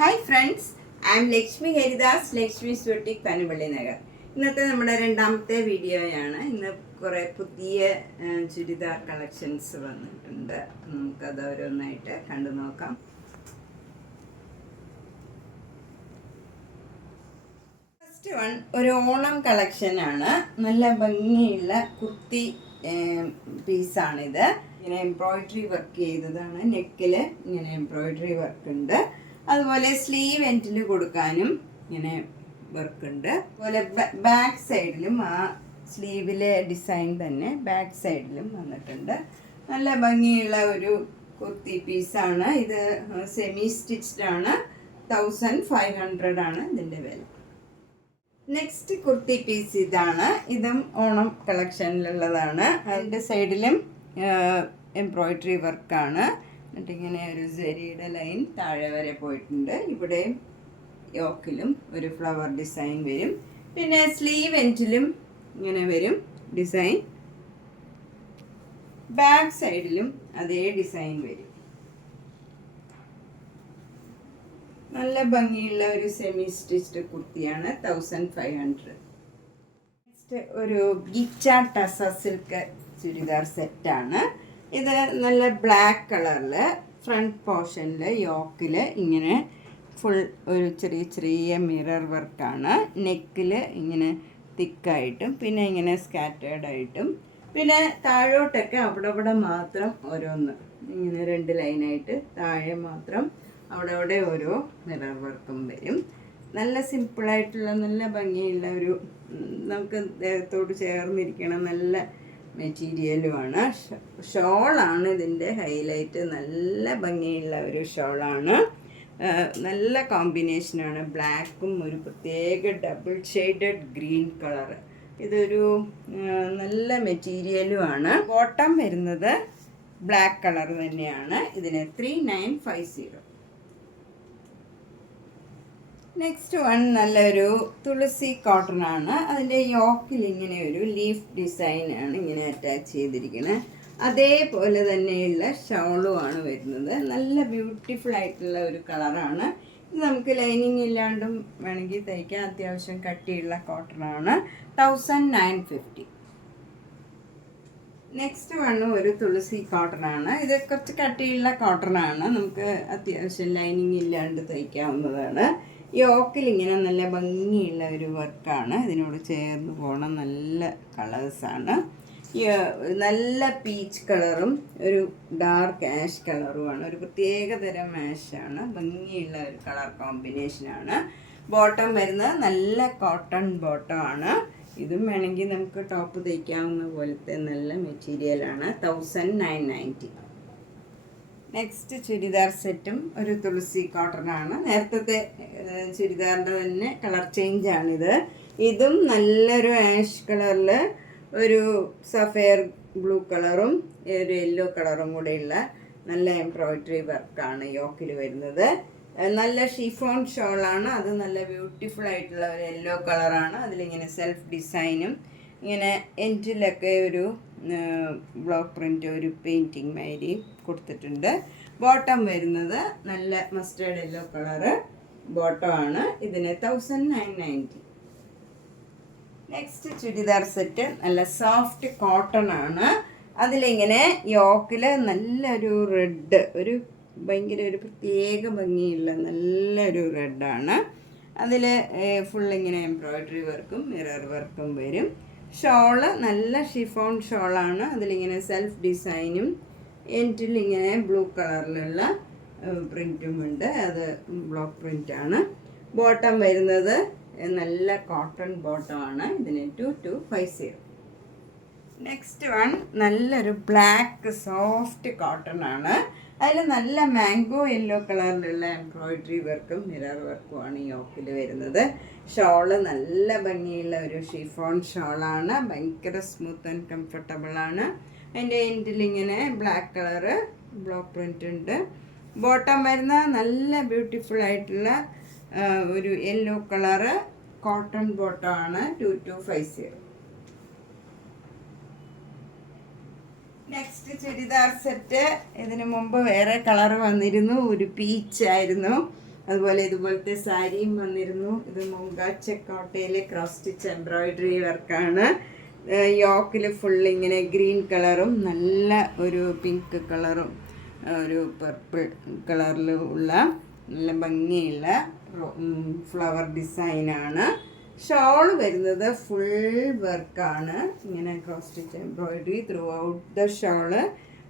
Hi friends, I M Lakshmi Haridas, Lakshmi's boutique Panampilly Nagar. ഇന്നത്തെ നമ്മുടെ രണ്ടാമത്തെ വീഡിയോയാണ്. ഇന്ന് കുറേ പുതിയ ചുരിദാർ കളക്ഷൻസ് വന്നിട്ടുണ്ട്. നമുക്കത് ഓരോന്നായിട്ട് കണ്ടു നോക്കാം. ഫസ്റ്റ് വൺ ഒരു ഓണം കളക്ഷനാണ്. നല്ല ഭംഗിയുള്ള കുർത്തി പീസാണിത്. ഇങ്ങനെ എംബ്രോയിഡറി വർക്ക് ചെയ്തതാണ്. നെക്കിൽ ഇങ്ങനെ എംബ്രോയിഡറി വർക്ക് ഉണ്ട്. അതുപോലെ സ്ലീവ് എൻഡിൽ കൊടുക്കാനും ഇങ്ങനെ വർക്ക് ഉണ്ട്. അതുപോലെ ബാക്ക് സൈഡിലും ആ സ്ലീവിലെ ഡിസൈൻ തന്നെ ബാക്ക് സൈഡിലും വന്നിട്ടുണ്ട്. നല്ല ഭംഗിയുള്ള ഒരു കുർത്തി പീസാണ് ഇത്. സെമി സ്റ്റിച്ച്ഡ് ആണ്. 1500 ആണ് ഇതിൻ്റെ വില. നെക്സ്റ്റ് കുർത്തി പീസ് ഇതാണ്. ഇതും ഓണം കളക്ഷനിലുള്ളതാണ്. അതിൻ്റെ സൈഡിലും എംബ്രോയിഡറി വർക്കാണ്. എന്നിട്ടിങ്ങനെ ഒരു ജരിയുടെ ലൈൻ താഴെ വരെ പോയിട്ടുണ്ട്. ഇവിടെ യോക്കിലും ഒരു ഫ്ലവർ ഡിസൈൻ വരും. പിന്നെ സ്ലീവ് എൻഡിലും ഇങ്ങനെ വരും ഡിസൈൻ. ബാക്ക് സൈഡിലും അതേ ഡിസൈൻ വരും. നല്ല ഭംഗിയുള്ള ഒരു സെമി സ്റ്റിച്ച്ഡ് കുർത്തിയാണ്. 1500. നെക്സ്റ്റ് ഒരു ഗിച്ച ടസ സിൽക്ക് ചുരിദാർ സെറ്റാണ്. ഇത് നല്ല ബ്ലാക്ക് കളറിൽ ഫ്രണ്ട് പോർഷനിൽ യോക്കിൽ ഇങ്ങനെ ഫുൾ ഒരു ചെറിയ ചെറിയ മിറർ വർക്കാണ്. നെക്കിൽ ഇങ്ങനെ തിക്കായിട്ടും പിന്നെ ഇങ്ങനെ സ്കാറ്റേർഡായിട്ടും പിന്നെ താഴോട്ടൊക്കെ അവിടെ മാത്രം ഓരോന്ന് ഇങ്ങനെ 2 ലൈനായിട്ട് താഴെ മാത്രം അവിടെ ഓരോ മിറർ വർക്കും വരും. നല്ല സിമ്പിളായിട്ടുള്ള നല്ല ഭംഗിയുള്ള ഒരു നമുക്ക് ദേഹത്തോട് ചേർന്നിരിക്കണം നല്ല മെറ്റീരിയലുമാണ്. ഷോളാണ് ഇതിൻ്റെ ഹൈലൈറ്റ്. നല്ല ഭംഗിയുള്ള ഒരു ഷോളാണ്. നല്ല കോമ്പിനേഷനാണ്. ബ്ലാക്കും ഒരു പ്രത്യേക ഡബിൾ ഷെയ്ഡഡ് ഗ്രീൻ കളർ. ഇതൊരു നല്ല മെറ്റീരിയലുമാണ്. ബോട്ടം വരുന്നത് ബ്ലാക്ക് കളർ തന്നെയാണ്. ഇതിന് 3950. നെക്സ്റ്റ് വൺ നല്ലൊരു തുളസി കോട്ടൺ ആണ്. അതിൻ്റെ യോക്കിൽ ഇങ്ങനെ ഒരു ലീഫ് ഡിസൈനാണ് ഇങ്ങനെ അറ്റാച്ച് ചെയ്തിരിക്കുന്നത്. അതേപോലെ തന്നെയുള്ള ഷോളുമാണ് വരുന്നത്. നല്ല ബ്യൂട്ടിഫുൾ ആയിട്ടുള്ള ഒരു കളറാണ്. ഇത് നമുക്ക് ലൈനിങ് ഇല്ലാണ്ടും വേണമെങ്കിൽ തയ്ക്കാം. അത്യാവശ്യം കട്ടിയുള്ള കോട്ടൺ ആണ്. 1950. നെക്സ്റ്റ് വണ്ണും ഒരു തുളസി കോട്ടൺ ആണ്. ഇത് കുറച്ച് കട്ടിയുള്ള കോട്ടൺ ആണ്. നമുക്ക് അത്യാവശ്യം ലൈനിങ് ഇല്ലാണ്ട് തയ്ക്കാവുന്നതാണ്. യോക്കിൽ ഇങ്ങനെ നല്ല ഭംഗിയുള്ള ഒരു വർക്കാണ്. ഇതിനോട് ചേർന്ന് പോണ നല്ല കളേഴ്സാണ്. നല്ല പീച്ച് കളറും ഒരു ഡാർക്ക് ആഷ് കളറുമാണ്. ഒരു പ്രത്യേക തരം ആഷാണ്. ഭംഗിയുള്ള ഒരു കളർ കോമ്പിനേഷനാണ്. ബോട്ടം വരുന്നത് നല്ല കോട്ടൺ ബോട്ടം ആണ്. ഇതും വേണമെങ്കിൽ നമുക്ക് ടോപ്പ് തയ്ക്കാവുന്ന പോലത്തെ നല്ല മെറ്റീരിയലാണ്. 1990. നെക്സ്റ്റ് ചുരിദാർ സെറ്റും ഒരു തുളസി കോട്ടൺ ആണ്. നേരത്തെ ചുരിദാറിൻ്റെ തന്നെ കളർ ചേഞ്ചാണിത്. ഇതും നല്ലൊരു ആഷ് കളറിൽ ഒരു സഫയർ ബ്ലൂ കളറും ഒരു യെല്ലോ കളറും കൂടെയുള്ള നല്ല എംബ്രോയിഡറി വർക്കാണ് യോക്കിൽ വരുന്നത്. നല്ല ഷിഫോൺ ഷോളാണ്. അത് നല്ല ബ്യൂട്ടിഫുൾ ആയിട്ടുള്ള ഒരു യെല്ലോ കളറാണ്. അതിലിങ്ങനെ സെൽഫ് ഡിസൈനും ഇങ്ങനെ എൻഡിലൊക്കെ ഒരു ബ്ലോക്ക് പ്രിൻ്റ് ഒരു പെയിൻറ്റിങ് മാതിരി കൊടുത്തിട്ടുണ്ട്. ബോട്ടം വരുന്നത് നല്ല മസ്റ്റേർഡ് യെല്ലോ കളറ് ബോട്ടമാണ്. ഇതിന് 1990. നെക്സ്റ്റ് ചുരിദാർ സെറ്റ് നല്ല സോഫ്റ്റ് കോട്ടൺ ആണ്. അതിലിങ്ങനെ യോക്കിൽ നല്ലൊരു റെഡ് ഒരു ഭയങ്കര ഒരു പ്രത്യേക ഭംഗിയുള്ള നല്ലൊരു റെഡാണ്. അതിൽ ഫുള്ളിങ്ങനെ എംബ്രോയിഡറി വർക്കും മിറർ വർക്കും വരും. ഷോള് നല്ല ഷിഫോൺ ഷോളാണ്. അതിലിങ്ങനെ സെൽഫ് ഡിസൈനും എൻഡിൽ ഇങ്ങനെ ബ്ലൂ കളറിലുള്ള പ്രിൻറ്റുമുണ്ട്. അത് ബ്ലോക്ക് പ്രിൻ്റാണ്. ബോട്ടം വരുന്നത് നല്ല കോട്ടൺ ബോട്ടമാണ്. ഇതിന് 2250. നെക്സ്റ്റ് വൺ നല്ലൊരു ബ്ലാക്ക് സോഫ്റ്റ് കോട്ടൺ ആണ്. അതിൽ നല്ല മാംഗോ യെല്ലോ കളറിലുള്ള എംബ്രോയിഡറി വർക്കും മിറർ വർക്കുമാണ് യോക്കിൽ വരുന്നത്. ഷോള് നല്ല ഭംഗിയുള്ള ഒരു ഷിഫോൺ ഷോളാണ്. ഭയങ്കര സ്മൂത്ത് ആൻഡ് കംഫർട്ടബിളാണ്. അതിൻ്റെ എൻഡിലിങ്ങനെ ബ്ലാക്ക് കളറ് ബ്ലോക്ക് പ്രിൻ്റ് ഉണ്ട്. ബോട്ടം വരുന്ന നല്ല ബ്യൂട്ടിഫുൾ ആയിട്ടുള്ള ഒരു യെല്ലോ കളറ് കോട്ടൺ ബോട്ടമാണ്. 2250. Next churidar set. ഇതിനു മുമ്പ് വേറെ കളർ വന്നിരുന്നു. ഒരു പീച്ച് ആയിരുന്നു. അതുപോലെ ഇതുപോലത്തെ സാരിയും വന്നിരുന്നു. ഇത് മുങ്കാച്ച കോട്ടയിലെ ക്രോസ് സ്റ്റിച്ച് എംബ്രോയിഡറി വർക്കാണ്. യോക്കിൽ ഫുൾ ഇങ്ങനെ ഗ്രീൻ കളറും നല്ല ഒരു പിങ്ക് കളറും ഒരു പർപ്പിൾ കളറിൽ ഉള്ള നല്ല ഭംഗിയുള്ള ഫ്ലവർ ഡിസൈനാണ്. ഷോൾ വരുന്നത് ഫുൾ വർക്കാണ്. ഇങ്ങനെ cross stitch embroidery through out the shawl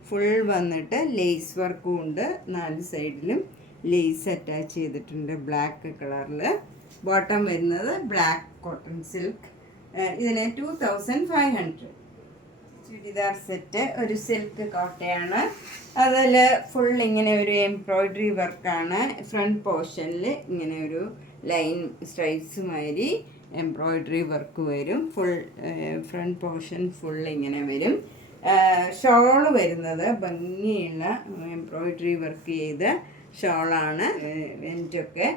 full വന്നിട്ട് ലേസ് വർക്കും ഉണ്ട്. 4 സൈഡിലും ലേസ് അറ്റാച്ച് ചെയ്തിട്ടുണ്ട് ബ്ലാക്ക് കളറിൽ. ബോട്ടം വരുന്നത് ബ്ലാക്ക് കോട്ടൺ സിൽക്ക്. ഇതിന് 2500. ചുരിദാർ സെറ്റ് ഒരു സിൽക്ക് കോട്ടയാണ്. അതിൽ ഫുൾ ഇങ്ങനെ ഒരു എംബ്രോയിഡറി വർക്കാണ്. ഫ്രണ്ട് പോർഷനിൽ ഇങ്ങനെ ഒരു ലൈൻ സ്ട്രൈപ്സ് മാതിരി എംബ്രോയിഡറി വർക്ക് വരും. ഫുൾ ഫ്രണ്ട് പോർഷൻ ഫുൾ ഇങ്ങനെ വരും. ഷോള് വരുന്നത് ഭംഗിയുള്ള എംബ്രോയിഡറി വർക്ക് ചെയ്ത ഷോളാണ്. വെൻറ്റൊക്കെ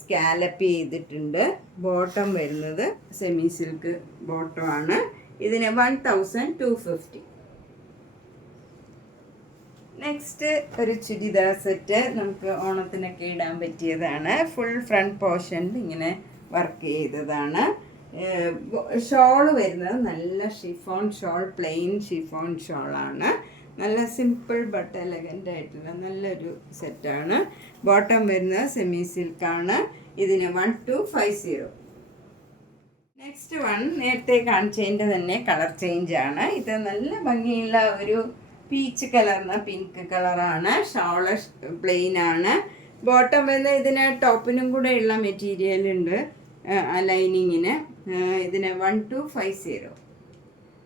സ്കാലപ്പ് ചെയ്തിട്ടുണ്ട്. ബോട്ടം വരുന്നത് സെമി സിൽക്ക് ബോട്ടമാണ്. ഇതിന് 1250. നെക്സ്റ്റ് ഒരു ചുരിദാർ സെറ്റ് നമുക്ക് ഓണത്തിനൊക്കെ ഇടാൻ പറ്റിയതാണ്. ഫുൾ ഫ്രണ്ട് പോർഷനിൽ ഇങ്ങനെ വർക്ക് ചെയ്തതാണ്. ഷോള് വരുന്നത് നല്ല ഷിഫോൺ ഷോൾ, പ്ലെയിൻ ഷിഫോൺ ഷോളാണ്. നല്ല സിമ്പിൾ ബട്ട് എലഗൻ്റ് ആയിട്ടുള്ള നല്ലൊരു സെറ്റാണ്. ബോട്ടം വരുന്നത് സെമി സിൽക്കാണ്. ഇതിന് 1250. നെക്സ്റ്റ് വൺ നേരത്തെ കാണിച്ചതിൻ്റെ തന്നെ കളർ ചേഞ്ച് ആണ്. ഇത് നല്ല ഭംഗിയുള്ള ഒരു പീച്ച് കളറിന് പിങ്ക് കളറാണ്. ഷോള് പ്ലെയിൻ ആണ്. ബോട്ടം വരുന്നത് ഇതിന് ടോപ്പിനും കൂടെ ഉള്ള മെറ്റീരിയൽ ഉണ്ട് ലൈനിങ്ങിന്. ഇതിന് 1250.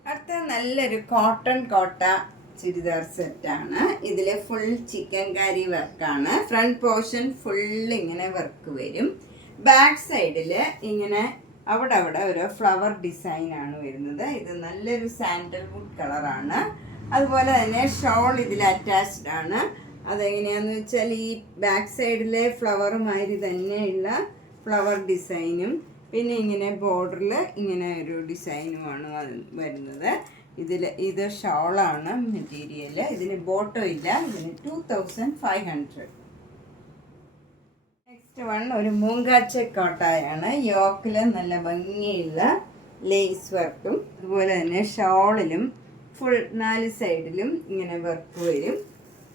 അടുത്ത നല്ലൊരു കോട്ടൺ കോട്ട ചുരിദാർ സെറ്റാണ്. ഇതിൽ ഫുൾ ചിക്കൻ കാരി വർക്കാണ്. ഫ്രണ്ട് പോർഷൻ ഫുൾ ഇങ്ങനെ വർക്ക് വരും. ബാക്ക് സൈഡിൽ ഇങ്ങനെ അവിടെ ഒരു ഫ്ലവർ ഡിസൈനാണ് വരുന്നത്. ഇത് നല്ലൊരു സാൻഡൽവുഡ് കളറാണ്. അതുപോലെ തന്നെ ഷോൾ ഇതിൽ അറ്റാച്ച്ഡ് ആണ്. അതെങ്ങനെയാണെന്ന് വെച്ചാൽ ഈ ബാക്ക് സൈഡിലെ ഫ്ലവർ മാതിരി തന്നെയുള്ള ഫ്ലവർ ഡിസൈനും പിന്നെ ഇങ്ങനെ ബോർഡറിൽ ഇങ്ങനെ ഒരു ഡിസൈനുമാണ് വരുന്നത്. ഇത് ഷോളാണ് മെറ്റീരിയൽ. ഇതിന് ബോട്ടം ഇല്ല. ഇതിന് 2500. നെക്സ്റ്റ് വൺ ഒരു മൂങ്കാച്ച കോട്ടായാണ്. യോക്കിൽ നല്ല ഭംഗിയുള്ള ലേസ് വർക്കും അതുപോലെ തന്നെ ഷോളിലും ഫുൾ 4 സൈഡിലും ഇങ്ങനെ വർക്ക് വരും.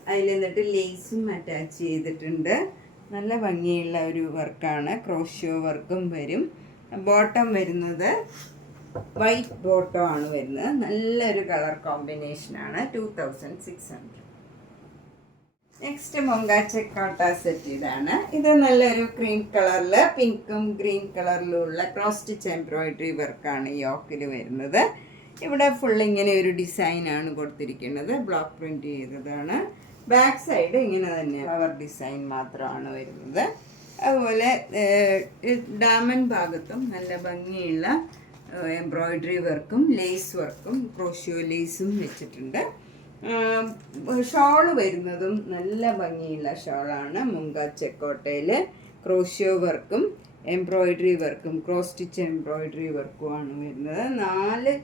അതിൽ നിന്നിട്ട് ലേസും അറ്റാച്ച് ചെയ്തിട്ടുണ്ട്. നല്ല ഭംഗിയുള്ള ഒരു വർക്കാണ്. ക്രോഷ്യോ വർക്കും വരും. ബോട്ടം വരുന്നത് വൈറ്റ് ബോട്ടം ആണ് വരുന്നത്. നല്ലൊരു കളർ കോമ്പിനേഷനാണ്. 2600. നെക്സ്റ്റ് മൊങ്കാച്ച കോട്ട സെറ്റ് ഇതാണ്. ഇത് നല്ലൊരു ക്രീം കളറിൽ പിങ്കും ഗ്രീൻ കളറിലുള്ള ക്രോസ് സ്റ്റിച്ച് എംബ്രോയിഡറി വർക്കാണ് യോക്കിൽ വരുന്നത്. ഇവിടെ ഫുൾ ഇങ്ങനെ ഒരു ഡിസൈനാണ് കൊടുത്തിരിക്കുന്നത്. ബ്ലോക്ക് പ്രിന്റ് ചെയ്തതാണ്. ബാക്ക് സൈഡ് ഇങ്ങനെ തന്നെ ഫ്ലവർ ഡിസൈൻ മാത്രമാണ് വരുന്നത്. അതുപോലെ ഡാമൻ ഭാഗത്തും നല്ല ഭംഗിയുള്ള എംബ്രോയിഡറി വർക്കും ലേസ് വർക്കും ക്രോഷ്യോ ലേസും വെച്ചിട്ടുണ്ട്. ഷോള് വരുന്നതും നല്ല ഭംഗിയുള്ള ഷോളാണ്. മുങ്കാച്ചക്കോട്ടയിൽ ക്രോഷ്യോ വർക്കും എംബ്രോയിഡറി വർക്കും ക്രോസ് സ്റ്റിച്ച് എംബ്രോയിഡറി വർക്കുമാണ് വരുന്നത്. 4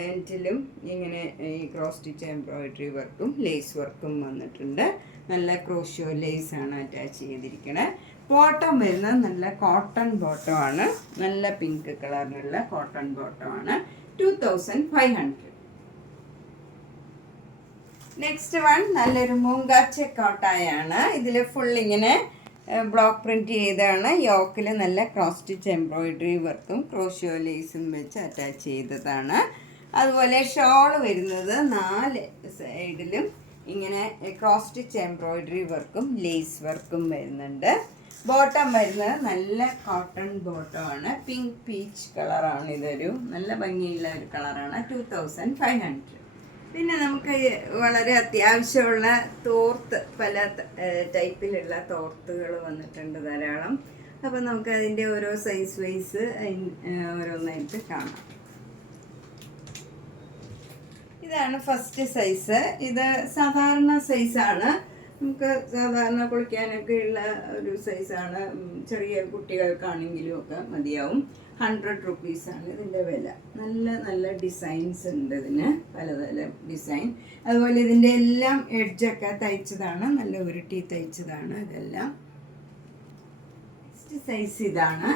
എൻഡിലും ഇങ്ങനെ ഈ ക്രോസ് സ്റ്റിച്ച് എംബ്രോയിഡറി വർക്കും ലേസ് വർക്കും വന്നിട്ടുണ്ട്. നല്ല ക്രോഷ്യോ ലേസാണ് അറ്റാച്ച് ചെയ്തിരിക്കുന്നത്. ബോട്ടം വരുന്നത് നല്ല കോട്ടൺ ബോട്ടമാണ്. നല്ല പിങ്ക് കളറിലുള്ള കോട്ടൺ ബോട്ടമാണ്. 2500. നെക്സ്റ്റ് വൺ നല്ലൊരു മൂങ്കാച്ച കോട്ടായാണ്. ഇതിൽ ഫുൾ ഇങ്ങനെ ബ്ലോക്ക് പ്രിന്റ് ചെയ്താണ്. യോക്കിൽ നല്ല ക്രോസ് സ്റ്റിച്ച് എംബ്രോയിഡറി വർക്കും ക്രോഷ്യോ ലേസും വെച്ച് അറ്റാച്ച് ചെയ്തതാണ്. അതുപോലെ ഷോൾ വരുന്നത് 4 സൈഡിലും ഇങ്ങനെ ക്രോസ് സ്റ്റിച്ച് എംബ്രോയിഡറി വർക്കും ലേസ് വർക്കും വരുന്നുണ്ട്. ബോട്ടം വരുന്നത് നല്ല കോട്ടൺ ബോട്ടമാണ്. പിങ്ക് പീച്ച് കളറാണ്. ഇതൊരു നല്ല ഭംഗിയുള്ള ഒരു കളറാണ്. 2500. പിന്നെ നമുക്ക് വളരെ അത്യാവശ്യമുള്ള തോർത്ത്, പല ടൈപ്പിലുള്ള തോർത്തുകൾ വന്നിട്ടുണ്ട് ധാരാളം. അപ്പോൾ നമുക്ക് അതിൻ്റെ ഓരോ സൈസ് വൈസ് ഓരോന്നായിട്ട് കാണാം. ഇതാണ് ഫസ്റ്റ് സൈസ്. ഇത് സാധാരണ സൈസാണ്. നമുക്ക് സാധാരണ കുളിക്കാനൊക്കെ ഉള്ള ഒരു സൈസാണ്. ചെറിയ കുട്ടികൾക്കാണെങ്കിലും ഒക്കെ മതിയാവും. 100 റുപ്പീസാണ് ഇതിൻ്റെ വില. നല്ല നല്ല ഡിസൈൻസ് ഉണ്ട് ഇതിന്, പലതരം ഡിസൈൻ. അതുപോലെ ഇതിൻ്റെ എല്ലാം എഡ്ജൊക്കെ തയ്ച്ചതാണ്. നല്ല ഉരുട്ടി തയ്ച്ചതാണ് ഇതെല്ലാം. സൈസ് ഇതാണ്.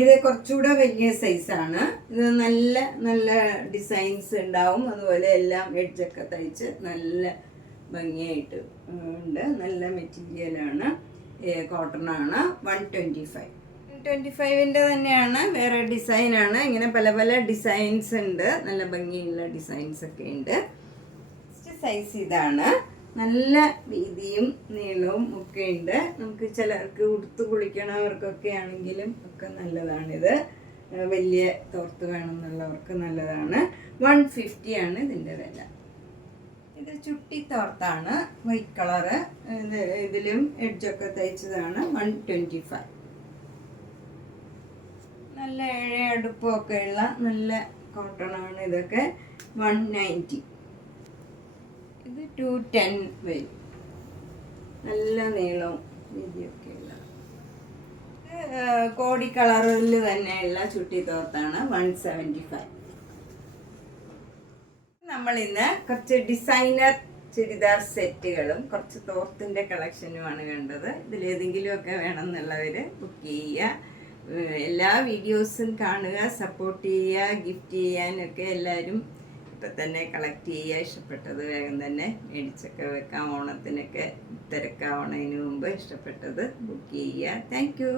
ഇത് കുറച്ചുകൂടെ വലിയ സൈസാണ്. ഇത് നല്ല നല്ല ഡിസൈൻസ് ഉണ്ടാവും. അതുപോലെ എല്ലാം എഡ്ജൊക്കെ തയ്ച്ച് നല്ല ഭംഗിയായിട്ട് ഉണ്ട്. നല്ല മെറ്റീരിയലാണ്, കോട്ടണാണ്. 125. 125ൻ്റെ തന്നെയാണ്, വേറെ ഡിസൈനാണ്. ഇങ്ങനെ പല പല ഡിസൈൻസ് ഉണ്ട്, നല്ല ഭംഗിയുള്ള ഡിസൈൻസ് ഒക്കെ ഉണ്ട്. സൈസ് ഇതാണ്. നല്ല വീതിയും നീളവും ഒക്കെ ഉണ്ട്. നമുക്ക് ചിലർക്ക് ഉടുത്ത് കുളിക്കണവർക്കൊക്കെ ആണെങ്കിലും ഒക്കെ നല്ലതാണിത്. വലിയ തോർത്ത് വേണമെന്നുള്ളവർക്ക് നല്ലതാണ്. 150 ആണ് ഇതിൻ്റെ വില. ഇത് ചുട്ടി തോർത്താണ്, വൈറ്റ് കളറ്. ഇതിലും എഡ്ജൊക്കെ തയ്ച്ചതാണ്. 125. നല്ല അടുപ്പൊക്കെ ഉള്ള നല്ല കോട്ടണാണ് ഇതൊക്കെ. 190. ഇത് 210 വരും. നല്ല നീളവും വീതിയൊക്കെ ഉള്ള കോടി കളറിൽ തന്നെയുള്ള ചുട്ടി തോർത്താണ്. 175. നമ്മളിന്ന് കുറച്ച് ഡിസൈനർ ചുരിദാർ സെറ്റുകളും കുറച്ച് തോർത്തിൻ്റെ കളക്ഷനുമാണ് കണ്ടത്. ഇതിലേതെങ്കിലുമൊക്കെ വേണമെന്നുള്ളവർ ബുക്ക് ചെയ്യുക. എല്ലാ വീഡിയോസും കാണുക, സപ്പോർട്ട് ചെയ്യുക. ഗിഫ്റ്റ് ചെയ്യാനൊക്കെ എല്ലാവരും ഇപ്പം തന്നെ കളക്ട് ചെയ്യുക. ഇഷ്ടപ്പെട്ടത് വേഗം തന്നെ മേടിച്ചൊക്കെ വെക്കാം. ഓണത്തിനൊക്കെ തിരക്കാവണതിന് മുമ്പ് ഇഷ്ടപ്പെട്ടത് ബുക്ക് ചെയ്യുക. Thank you.